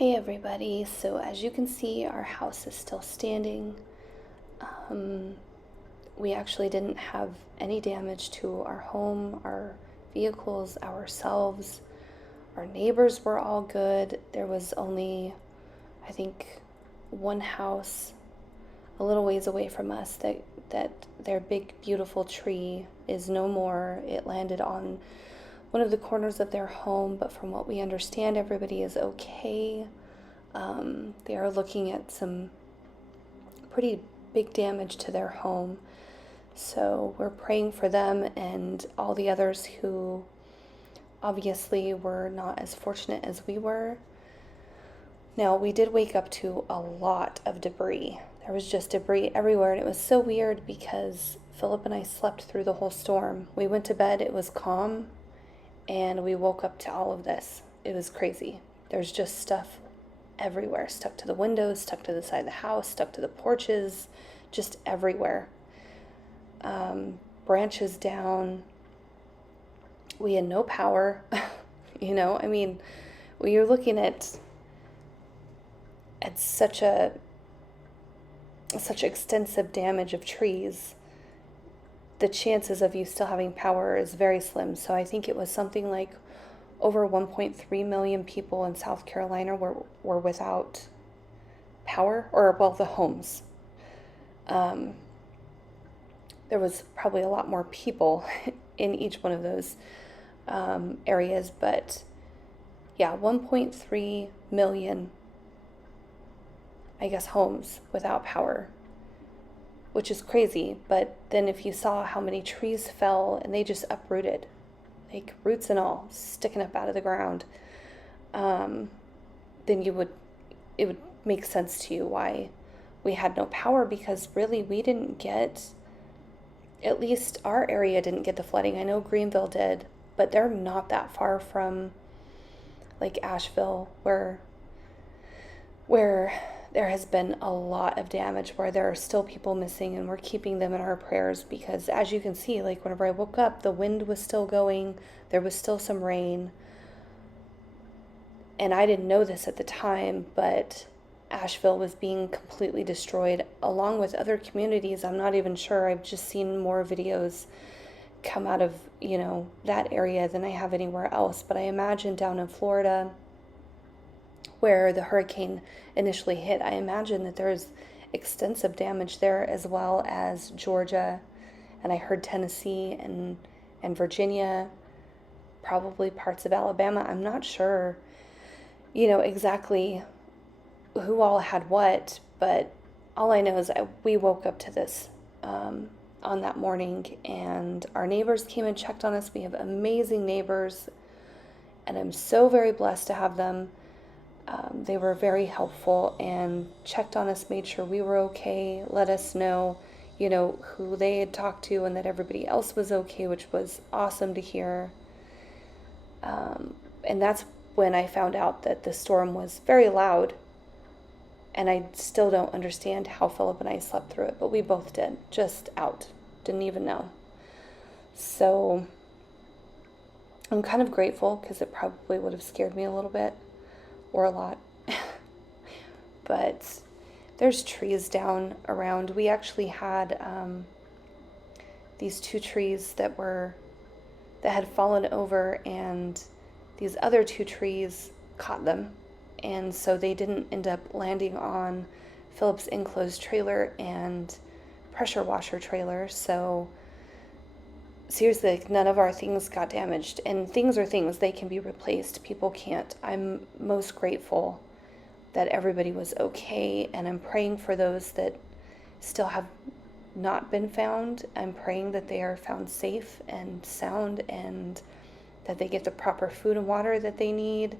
Hey everybody, so as you can see, our house is still standing. Um, we actually didn't have any damage to our home, our vehicles, ourselves. Our neighbors were all good. There was only, I think, one house a little ways away from us that their big, beautiful tree is no more. It landed on one of the corners of their home, but from what we understand, everybody is okay. They are looking at some pretty big damage to their home. So we're praying for them and all the others who obviously were not as fortunate as we were. Now, we did wake up to a lot of debris. There was just debris everywhere, and it was so weird because Philip and I slept through the whole storm. We went to bed, it was calm, and we woke up to all of this. It was crazy. There's just stuff everywhere, stuck to the windows, stuck to the side of the house, stuck to the porches, just everywhere. Branches down. We had no power. I mean, when you're looking at such extensive damage of trees, the chances of you still having power is very slim. So I think it was something like over 1.3 million people in South Carolina were without power, or, well, the homes. There was probably a lot more people in each one of those areas, but yeah, 1.3 million, I guess, homes without power, which is crazy. But then if you saw how many trees fell and they just uprooted, like roots and all, sticking up out of the ground, then it would make sense to you why we had no power, because really we didn't get, at least our area didn't get the flooding. I know Greenville did, but they're not that far from like Asheville, where there has been a lot of damage, where there are still people missing, and we're keeping them in our prayers because, as you can see, like whenever I woke up, the wind was still going, there was still some rain, and I didn't know this at the time, but Asheville was being completely destroyed along with other communities. I'm not even sure. I've just seen more videos come out of, that area than I have anywhere else, but I imagine down in Florida, where the hurricane initially hit, I imagine that there's extensive damage there, as well as Georgia, and I heard Tennessee and Virginia, probably parts of Alabama. I'm not sure, exactly who all had what, but all I know is we woke up to this on that morning, and our neighbors came and checked on us. We have amazing neighbors, and I'm so very blessed to have them. They were very helpful and checked on us, made sure we were okay, let us know, who they had talked to and that everybody else was okay, which was awesome to hear. And that's when I found out that the storm was very loud, and I still don't understand how Philip and I slept through it, but we both did, just out, didn't even know. So I'm kind of grateful, because it probably would have scared me a little bit, or a lot. But there's trees down around. We actually had these two trees that had fallen over, and these other two trees caught them, and so they didn't end up landing on Philip's enclosed trailer and pressure washer trailer. So seriously, like, none of our things got damaged, and things are things, they can be replaced, people can't. I'm most grateful that everybody was okay, and I'm praying for those that still have not been found. I'm praying that they are found safe and sound, and that they get the proper food and water that they need,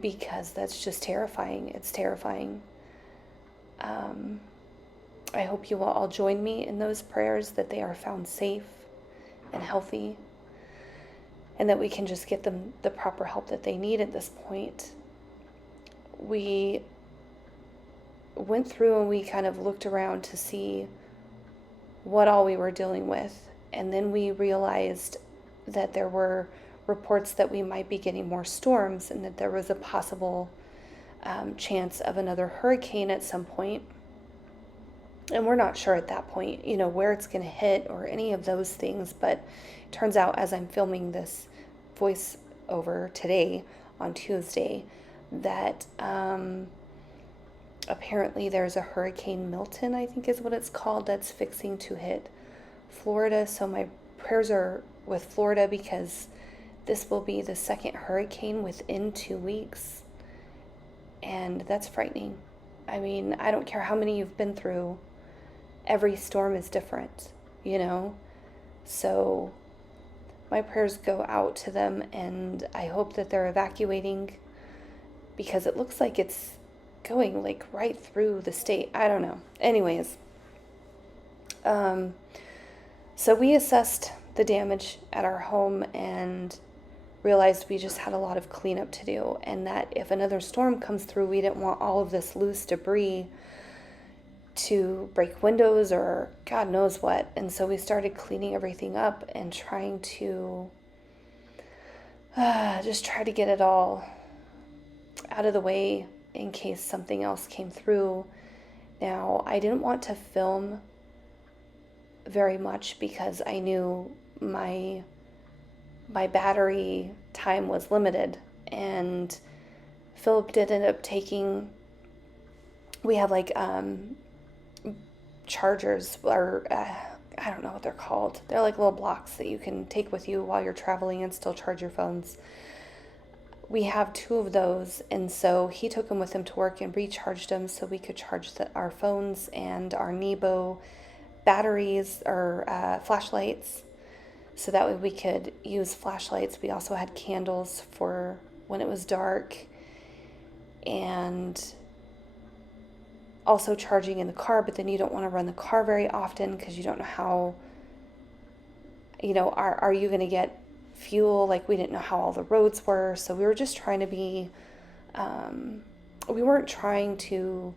because that's just terrifying. It's terrifying. I hope you will all join me in those prayers, that they are found safe and healthy, and that we can just get them the proper help that they need at this point. We went through and we kind of looked around to see what all we were dealing with, and then we realized that there were reports that we might be getting more storms and that there was a possible chance of another hurricane at some point. And we're not sure at that point, where it's going to hit or any of those things. But it turns out, as I'm filming this voiceover today on Tuesday, that apparently there's a Hurricane Milton, I think is what it's called, that's fixing to hit Florida. So my prayers are with Florida, because this will be the second hurricane within 2 weeks. And that's frightening. I mean, I don't care how many you've been through. Every storm is different, So my prayers go out to them, and I hope that they're evacuating, because it looks like it's going like right through the state. I don't know. Anyways, so we assessed the damage at our home and realized we just had a lot of cleanup to do, and that if another storm comes through, we didn't want all of this loose debris to break windows or God knows what. And so we started cleaning everything up and trying to just try to get it all out of the way in case something else came through. Now, I didn't want to film very much because I knew my battery time was limited, and Philip did end up taking, we have like chargers, or I don't know what they're called. They're like little blocks that you can take with you while you're traveling and still charge your phones. We have 2 of those, and so he took them with him to work and recharged them so we could charge our phones and our Nebo batteries or flashlights, so that way we could use flashlights. We also had candles for when it was dark, and also charging in the car. But then you don't want to run the car very often because you don't know how, are you going to get fuel? Like, we didn't know how all the roads were, so we were just trying to be, we weren't trying to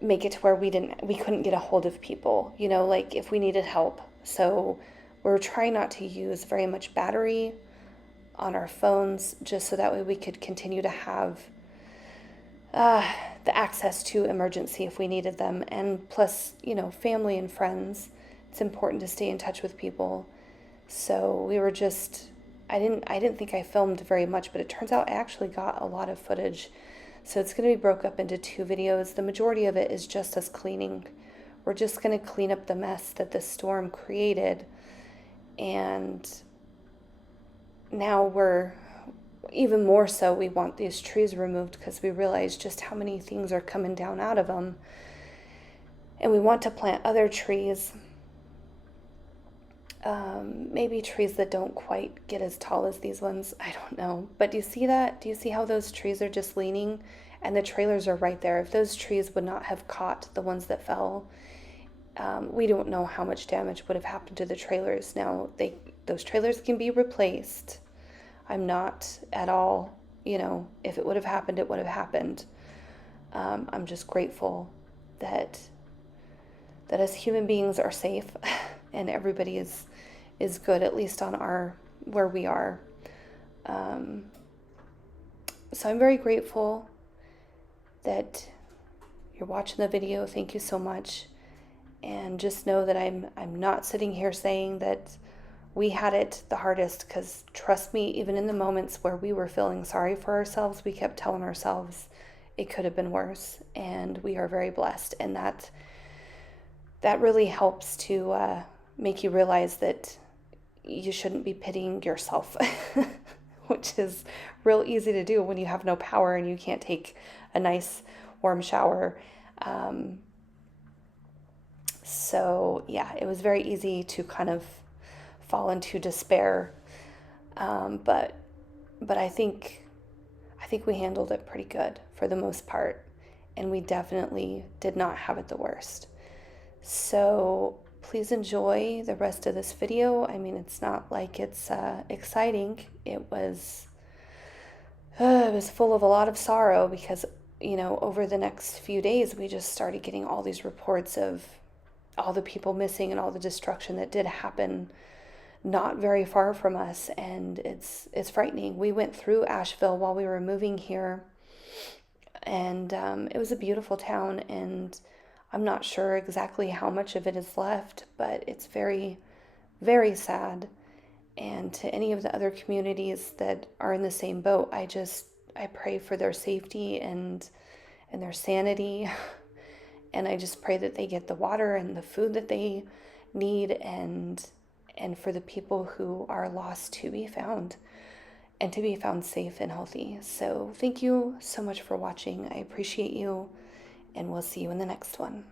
make it to where we couldn't get a hold of people, like if we needed help. So we're trying not to use very much battery on our phones, just so that way we could continue to have the access to emergency if we needed them. And plus, family and friends, it's important to stay in touch with people. So we were just, I didn't think I filmed very much, but it turns out I actually got a lot of footage. So it's going to be broke up into 2 videos. The majority of it is just us cleaning. We're just going to clean up the mess that the storm created. And now we're, even more so, we want these trees removed because we realize just how many things are coming down out of them. And we want to plant other trees. Maybe trees that don't quite get as tall as these ones. I don't know. But do you see that? Do you see how those trees are just leaning? And the trailers are right there. If those trees would not have caught the ones that fell, we don't know how much damage would have happened to the trailers. Now, those trailers can be replaced. I'm not at all, if it would have happened, it would have happened. I'm just grateful that as human beings are safe and everybody is good, at least on where we are. So I'm very grateful that you're watching the video. Thank you so much. And just know that I'm not sitting here saying that we had it the hardest, because trust me, even in the moments where we were feeling sorry for ourselves, we kept telling ourselves it could have been worse, and we are very blessed. And that really helps to make you realize that you shouldn't be pitying yourself, which is real easy to do when you have no power and you can't take a nice warm shower. So yeah, it was very easy to kind of fall into despair. But I think we handled it pretty good for the most part, and we definitely did not have it the worst. So please enjoy the rest of this video. I mean, it's not like it's exciting. It was full of a lot of sorrow because, over the next few days, we just started getting all these reports of all the people missing and all the destruction that did happen not very far from us, and it's frightening. We went through Asheville while we were moving here, and it was a beautiful town, and I'm not sure exactly how much of it is left, but it's very, very sad. And to any of the other communities that are in the same boat, I pray for their safety and their sanity. And I just pray that they get the water and the food that they need, and for the people who are lost to be found, and to be found safe and healthy. So thank you so much for watching. I appreciate you, and we'll see you in the next one.